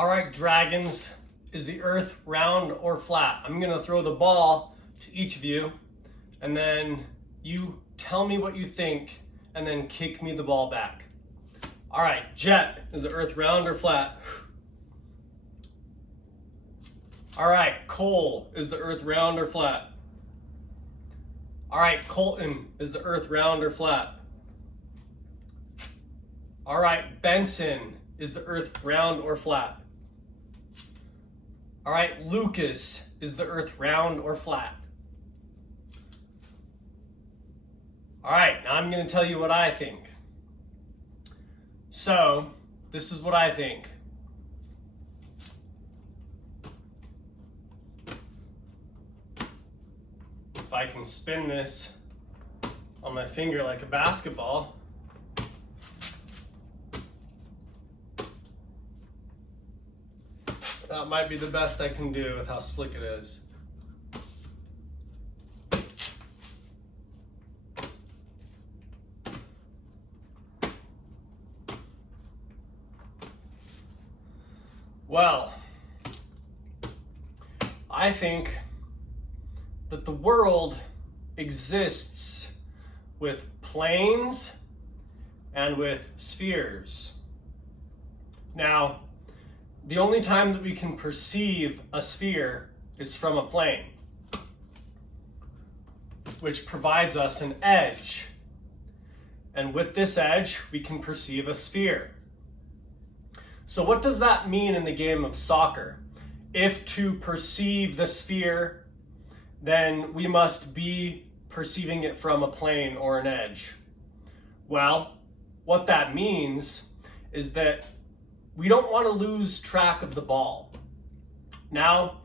All right, Dragons, is the earth round or flat? I'm gonna throw the ball to each of you, and then you tell me what you think, and then kick me the ball back. All right, Jet, is the earth round or flat? All right, Cole, is the earth round or flat? All right, Colton, is the earth round or flat? All right, Benson, is the earth round or flat? All right, Lucas, is the earth round or flat? All right, now I'm going to tell you what I think. So, this is what I think. If I can spin this on my finger like a basketball, that might be the best I can do with how slick it is. Well, I think that the world exists with planes and with spheres. Now, the only time that we can perceive a sphere is from a plane, which provides us an edge. And with this edge, we can perceive a sphere. So what does that mean in the game of soccer? If to perceive the sphere, then we must be perceiving it from a plane or an edge. Well, what that means is that we don't want to lose track of the ball. Now,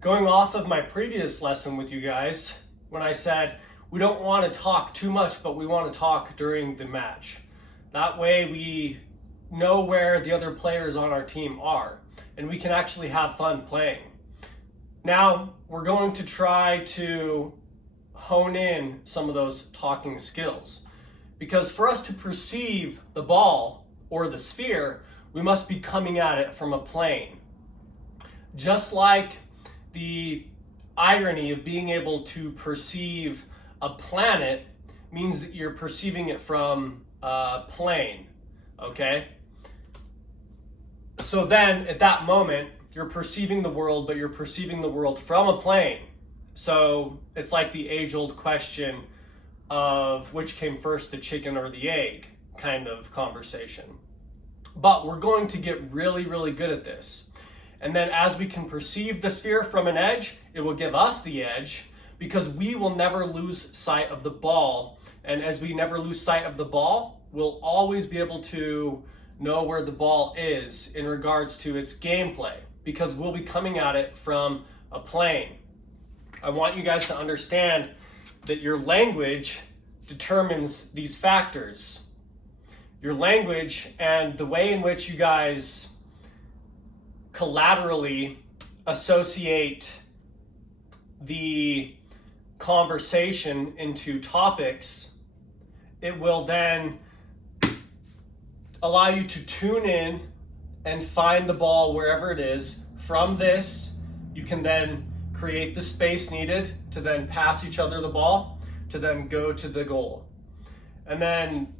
going off of my previous lesson with you guys, when I said we don't want to talk too much, but we want to talk during the match. That way we know where the other players on our team are, and we can actually have fun playing. Now, we're going to try to hone in some of those talking skills, because for us to perceive the ball or the sphere, we must be coming at it from a plane. Just like the irony of being able to perceive a planet means that you're perceiving it from a plane, okay? So then, at that moment, you're perceiving the world, but you're perceiving the world from a plane. So it's like the age-old question of which came first, the chicken or the egg kind of conversation. But we're going to get really, really good at this. And then as we can perceive the sphere from an edge, it will give us the edge, because we will never lose sight of the ball. And as we never lose sight of the ball, we'll always be able to know where the ball is in regards to its gameplay, because we'll be coming at it from a plane. I want you guys to understand that your language determines these factors. Your language and the way in which you guys collaterally associate the conversation into topics, it will then allow you to tune in and find the ball wherever it is. From this, you can then create the space needed to then pass each other the ball, to then go to the goal. And then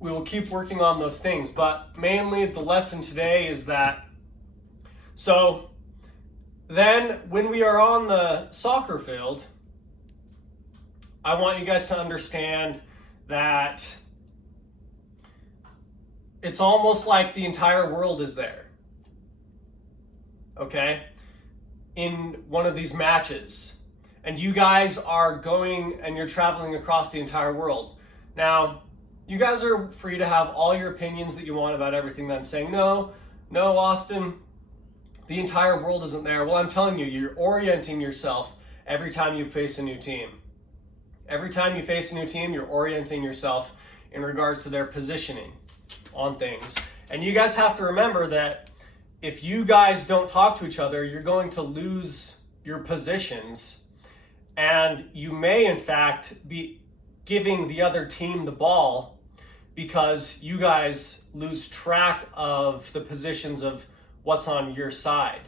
we will keep working on those things, but mainly the lesson today is that, so then when we are on the soccer field, I want you guys to understand that it's almost like the entire world is there, okay, in one of these matches. And you guys are going and you're traveling across the entire world. Now, you guys are free to have all your opinions that you want about everything that I'm saying. No, Austin, the entire world isn't there. Well, I'm telling you, you're orienting yourself every time you face a new team. Every time you face a new team, you're orienting yourself in regards to their positioning on things. And you guys have to remember that if you guys don't talk to each other, you're going to lose your positions, and you may in fact be giving the other team the ball because you guys lose track of the positions of what's on your side.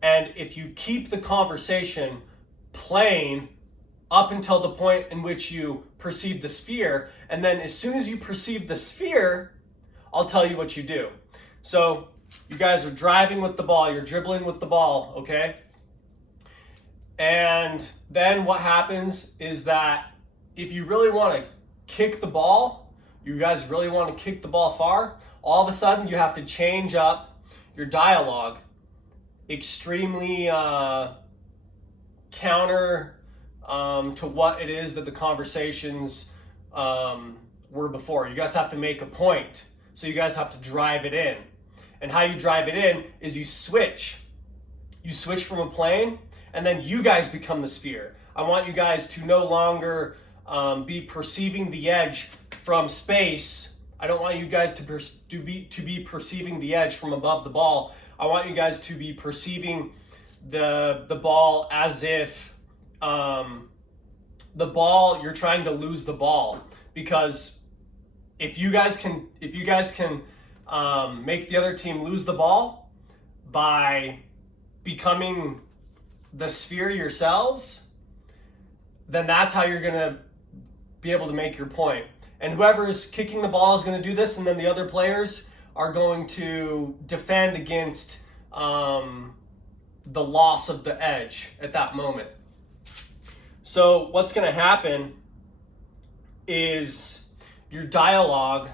And if you keep the conversation playing up until the point in which you perceive the sphere, and then as soon as you perceive the sphere, I'll tell you what you do. So you guys are driving with the ball, you're dribbling with the ball, okay? And then what happens is that if you really want to kick the ball, you guys really want to kick the ball far, all of a sudden you have to change up your dialogue extremely counter to what it is that the conversations were before. You guys have to make a point. So you guys have to drive it in. And how you drive it in is you switch. You switch from a plane, and then you guys become the sphere. I want you guys to no longer be perceiving the edge from space. I don't want you guys to be perceiving the edge from above the ball. I want you guys to be perceiving the ball as if the ball, you're trying to lose the ball, because if you guys can make the other team lose the ball by becoming the sphere yourselves, then that's how you're gonna be able to make your point. And whoever's kicking the ball is going to do this, and then the other players are going to defend against the loss of the edge at that moment. So what's going to happen is your dialogue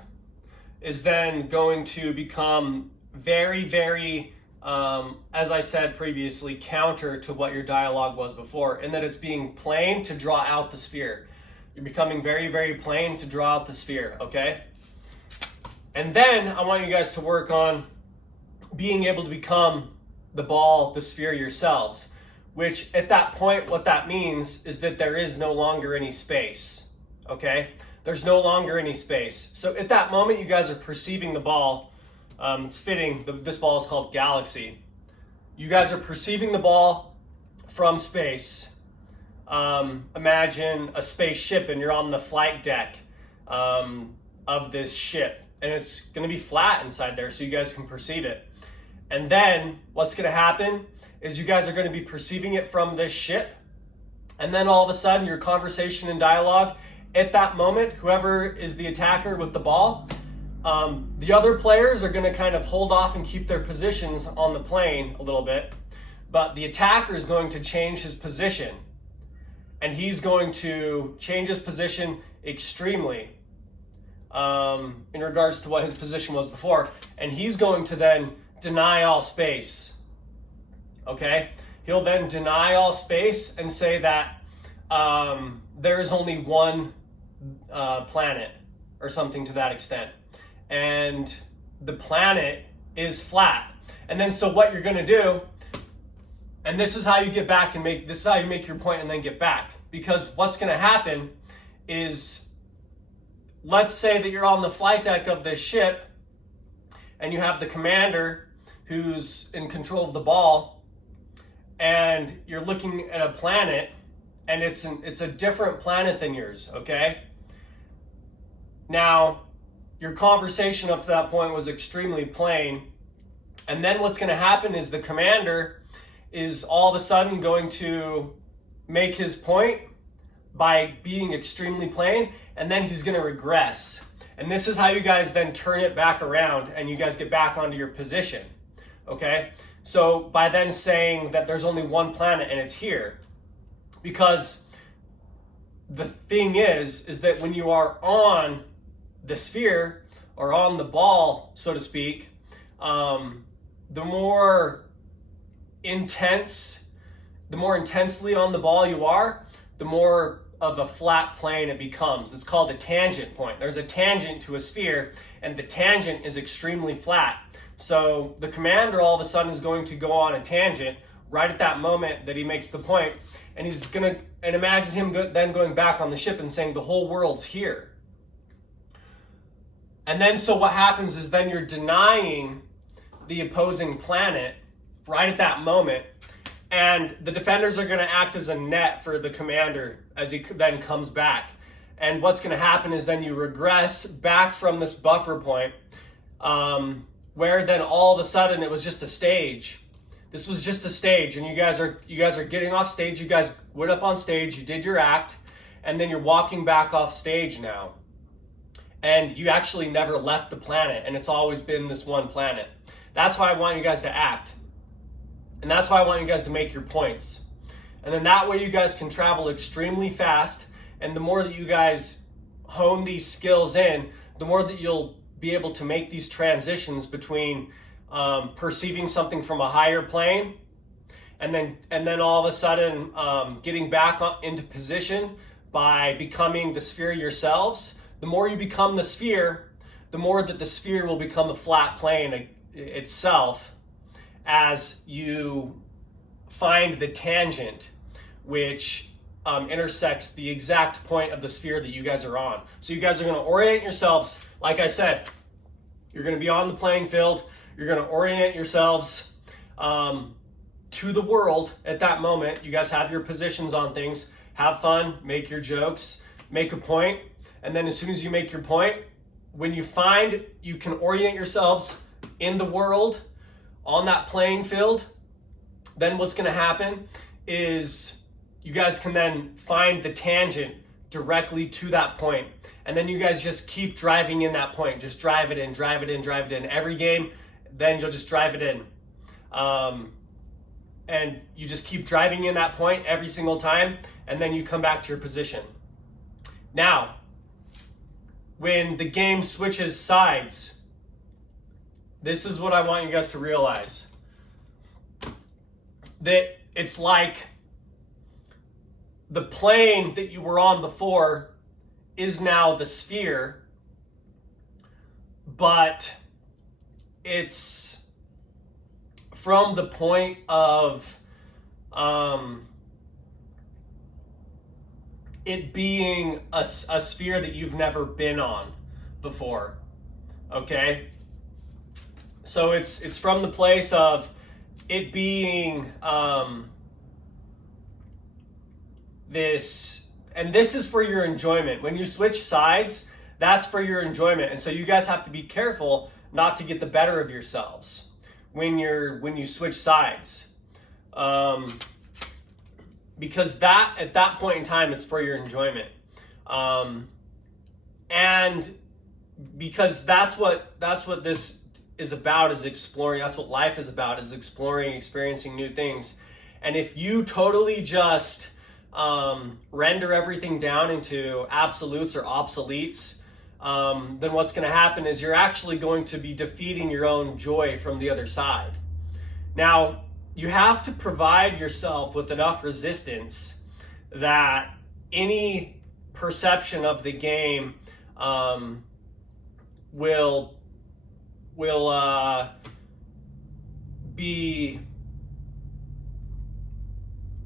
is then going to become very, very, as I said previously, counter to what your dialogue was before, and that it's being plain to draw out the sphere. You're becoming very, very plain to draw out the sphere, okay? And then I want you guys to work on being able to become the ball, the sphere yourselves, which at that point, what that means is that there is no longer any space, okay? There's no longer any space. So at that moment, you guys are perceiving the ball. It's fitting, this ball is called Galaxy. You guys are perceiving the ball from space. Imagine a spaceship and you're on the flight deck of this ship, and it's going to be flat inside there so you guys can perceive it. And then what's going to happen is you guys are going to be perceiving it from this ship, and then all of a sudden your conversation and dialogue at that moment, whoever is the attacker with the ball, the other players are going to kind of hold off and keep their positions on the plane a little bit, but the attacker is going to change his position. And he's going to change his position extremely in regards to what his position was before. And he's going to then deny all space. Okay? He'll then deny all space and say that there is only one planet or something to that extent. And the planet is flat. And then so what you're going to do, and this is how you get back and this is how you make your point and then get back. Because what's going to happen is, let's say that you're on the flight deck of this ship and you have the commander who's in control of the ball, and you're looking at a planet, and it's a different planet than yours, okay? Now, your conversation up to that point was extremely plain, and then what's going to happen is the commander is all of a sudden going to make his point by being extremely plain, and then he's going to regress. And this is how you guys then turn it back around and you guys get back onto your position, okay? So by then saying that there's only one planet and it's here, because the thing is that when you are on the sphere or on the ball, so to speak, the more intensely on the ball you are, the more of a flat plane it becomes. It's called a tangent point. There's a tangent to a sphere, and the tangent is extremely flat. So the commander all of a sudden is going to go on a tangent right at that moment that he makes the point, and he's gonna, and imagine him then going back on the ship and saying the whole world's here. And then so what happens is then you're denying the opposing planet right at that moment, and the defenders are going to act as a net for the commander as he then comes back. And what's going to happen is then you regress back from this buffer point, where then all of a sudden it was just a stage. This was just a stage, and you guys are getting off stage. You guys went up on stage, you did your act, and then you're walking back off stage now. And you actually never left the planet, and it's always been this one planet. That's how I want you guys to act. And that's why I want you guys to make your points. And then that way you guys can travel extremely fast, and the more that you guys hone these skills in, the more that you'll be able to make these transitions between perceiving something from a higher plane, and then all of a sudden getting back into position by becoming the sphere yourselves. The more you become the sphere, the more that the sphere will become a flat plane itself, as you find the tangent which intersects the exact point of the sphere that you guys are on. So you guys are going to orient yourselves, like I said, you're going to be on the playing field, you're going to orient yourselves to the world at that moment. You guys have your positions on things, have fun, make your jokes, make a point, and then as soon as you make your point, when you find you can orient yourselves in the world on that playing field, then what's going to happen is you guys can then find the tangent directly to that point. And then you guys just keep driving in that point. Just drive it in, drive it in, drive it in. Every game, then you'll just drive it in. And you just keep driving in that point every single time, and then you come back to your position. Now, when the game switches sides, this is what I want you guys to realize. That it's like the plane that you were on before is now the sphere, but it's from the point of it being a sphere that you've never been on before, okay? So it's from the place of it being this, and this is for your enjoyment. When you switch sides, that's for your enjoyment. And so you guys have to be careful not to get the better of yourselves when you switch sides. Because that at that point in time, it's for your enjoyment. And because that's what this is about, is exploring. That's what life is about, is exploring, experiencing new things. And if you totally just render everything down into absolutes or obsoletes, then what's going to happen is you're actually going to be defeating your own joy from the other side. Now, you have to provide yourself with enough resistance that any perception of the game will be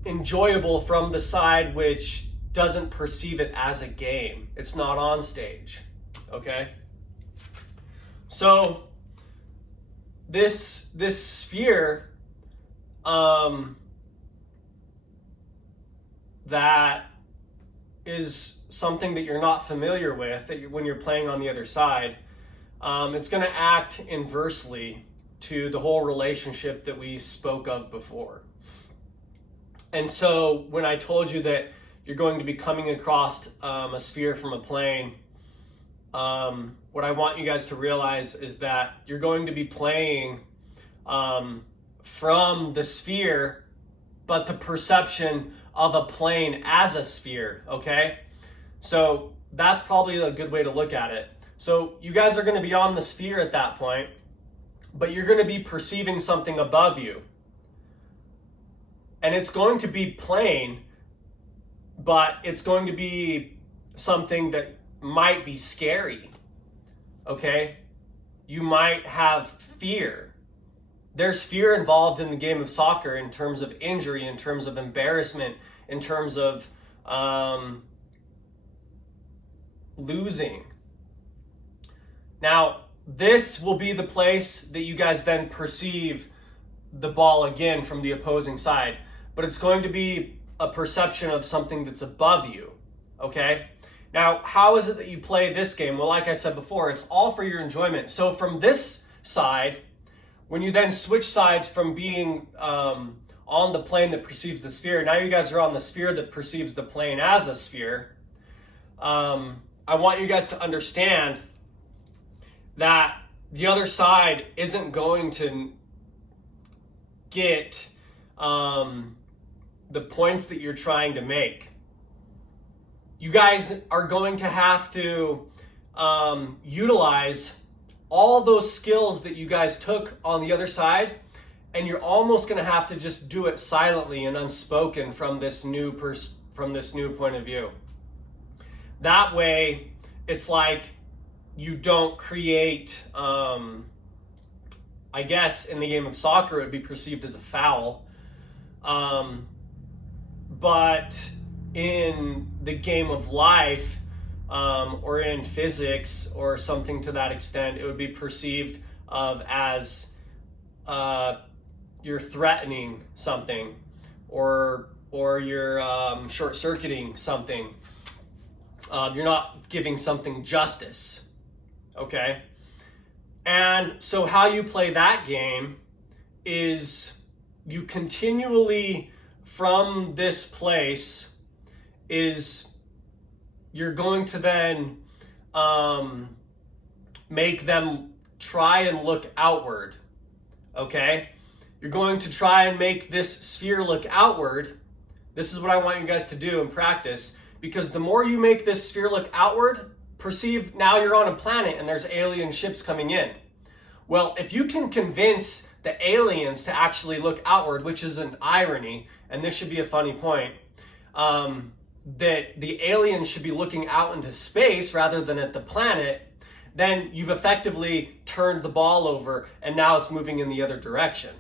enjoyable from the side which doesn't perceive it as a game. It's not on stage, okay? So this sphere that is something that you're not familiar with, when you're playing on the other side, it's going to act inversely to the whole relationship that we spoke of before. And so when I told you that you're going to be coming across a sphere from a plane, what I want you guys to realize is that you're going to be playing from the sphere, but the perception of a plane as a sphere, okay? So that's probably a good way to look at it. So you guys are going to be on the sphere at that point, but you're going to be perceiving something above you. And it's going to be plane, but it's going to be something that might be scary, okay? You might have fear. There's fear involved in the game of soccer in terms of injury, in terms of embarrassment, in terms of losing. Now, this will be the place that you guys then perceive the ball again from the opposing side, but it's going to be a perception of something that's above you, okay? Now, how is it that you play this game? Well, like I said before, it's all for your enjoyment. So from this side, when you then switch sides from being on the plane that perceives the sphere, now you guys are on the sphere that perceives the plane as a sphere. I want you guys to understand that the other side isn't going to get the points that you're trying to make. You guys are going to have to utilize all those skills that you guys took on the other side, and you're almost going to have to just do it silently and unspoken from this new point of view. That way, it's like you don't create, I guess in the game of soccer, it would be perceived as a foul. But in the game of life, or in physics or something to that extent, it would be perceived of as you're threatening something, or you're short-circuiting something. You're not giving something justice. Okay? And so how you play that game is you continually, from this place, is you're going to then make them try and look outward. Okay? You're going to try and make this sphere look outward. This is what I want you guys to do in practice, because the more you make this sphere look outward, perceive now you're on a planet and there's alien ships coming in. Well, if you can convince the aliens to actually look outward, which is an irony, and this should be a funny point, that the aliens should be looking out into space rather than at the planet, then you've effectively turned the ball over and now it's moving in the other direction.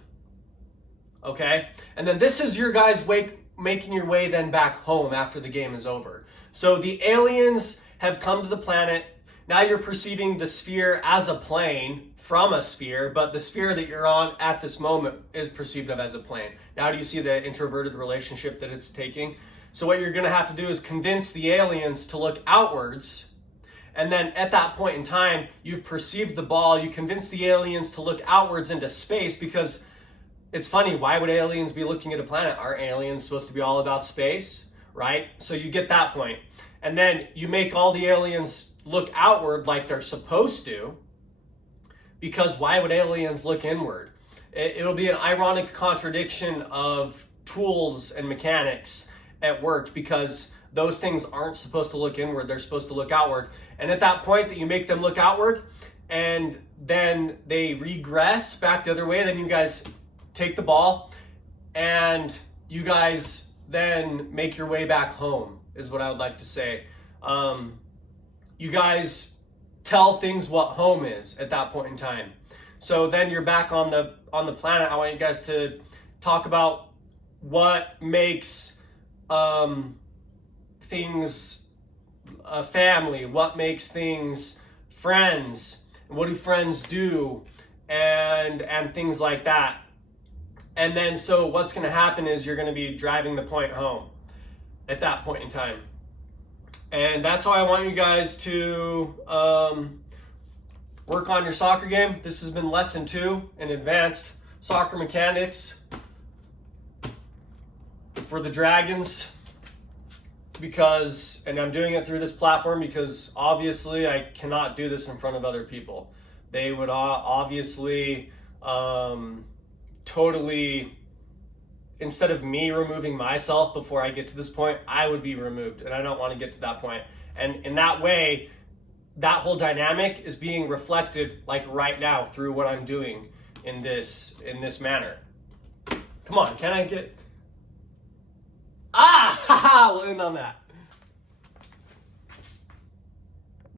Okay? And then this is your guys making your way then back home after the game is over. So the aliens have come to the planet. Now you're perceiving the sphere as a plane from a sphere, but the sphere that you're on at this moment is perceived of as a plane. Now do you see the introverted relationship that it's taking? So what you're going to have to do is convince the aliens to look outwards. And then at that point in time, you've perceived the ball. You convince the aliens to look outwards into space, because it's funny, why would aliens be looking at a planet? Aren't aliens supposed to be all about space, right? So you get that point. And then you make all the aliens look outward like they're supposed to, because why would aliens look inward? It'll be an ironic contradiction of tools and mechanics at work, because those things aren't supposed to look inward, they're supposed to look outward. And at that point that you make them look outward and then they regress back the other way, then you guys take the ball and you guys then make your way back home, is what I would like to say. You guys tell things what home is at that point in time. So then you're back on the planet. I want you guys to talk about what makes things a family, what makes things friends, what do friends do, and things like that. And then so what's going to happen is you're going to be driving the point home at that point in time. And that's how I want you guys to work on your soccer game. This has been lesson 2 in advanced soccer mechanics for the Dragons, and I'm doing it through this platform because obviously I cannot do this in front of other people. They would obviously totally, instead of me removing myself before I get to this point, I would be removed, and I don't want to get to that point. And in that way, that whole dynamic is being reflected like right now through what I'm doing in this manner. Come on, can I get... We'll end on that.